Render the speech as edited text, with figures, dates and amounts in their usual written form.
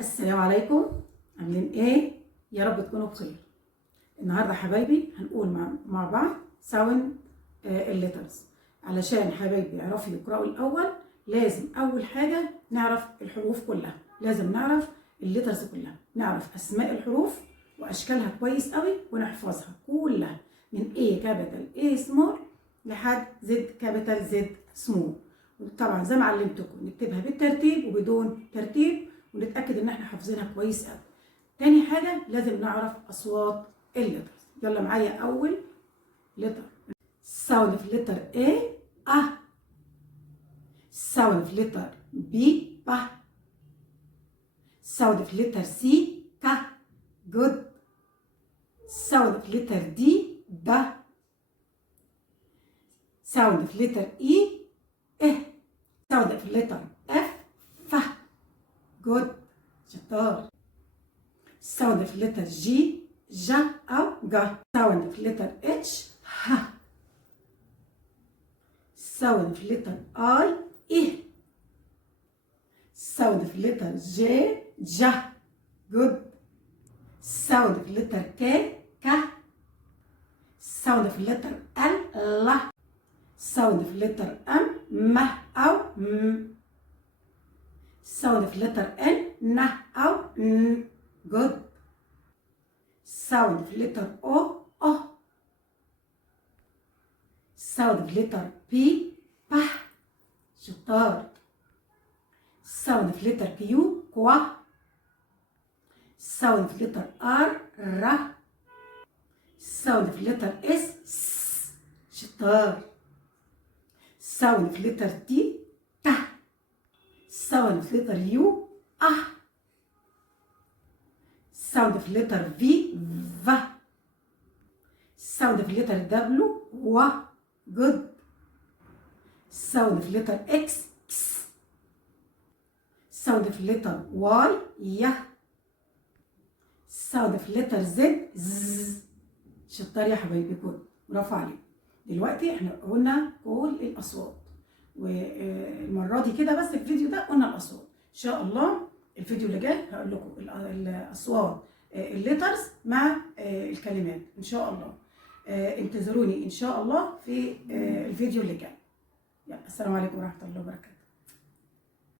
السلام عليكم. عاملين ايه؟ يا رب تكونوا بخير. النهارده حبايبي هنقول مع بعض ساوند الليترز. علشان حبايبي يعرفوا يقرأوا الاول لازم اول حاجه نعرف الحروف كلها، لازم نعرف الليترز كلها، نعرف اسماء الحروف واشكالها كويس قوي ونحفظها كلها من A كابيتال A سمول لحد Z كابيتال Z سمول. طبعا زي ما علمتكم نكتبها بالترتيب وبدون ترتيب ونتاكد ان احنا حافظينها كويس قوي. تاني حاجه لازم نعرف اصوات الليترز. يلا معايا اول لتر. ساوند في لتر A أ. ساوند في لتر B ب. ساوند في لتر C ك. جود. ساوند في لتر D ب. ساوند في لتر E اه. ساوند في لتر F ف. جود شطار. ساوند في لتر جي ج او ج. ساوند في لتر اتش ه. ساوند في لتر اي ايه. ساوند في لتر جي ج. جود. ساوند في لتر كي ك. ساوند في لتر ال ل. ساوند في لتر ام م او م. ساوند في لتر ان ن او ن. جود. ساوند في لتر او اه. ساوند في لتر بي بح شطار. ساوند في لتر كيو كوا. ساوند في لتر ار ر. ساوند في لتر اس س شطار. ساوند في لتر تي ت. ساوند في لتر يو اه. ساوند في لتر في ف. ساوند في لتر دبليو و. جود. ساوند في لتر اكس كس. ساوند في لتر واي ي. ساوند في لتر زد ز. شطار يا حبايبي. جود برافو عليك. دلوقتي احنا قلنا كل الاصوات، والمره دي كده بس الفيديو ده قلنا الاصوات. ان شاء الله الفيديو اللي جاي هقول لكم الاصوات الليترز مع الكلمات ان شاء الله. انتظروني ان شاء الله في الفيديو اللي جاي. السلام عليكم ورحمه الله وبركاته.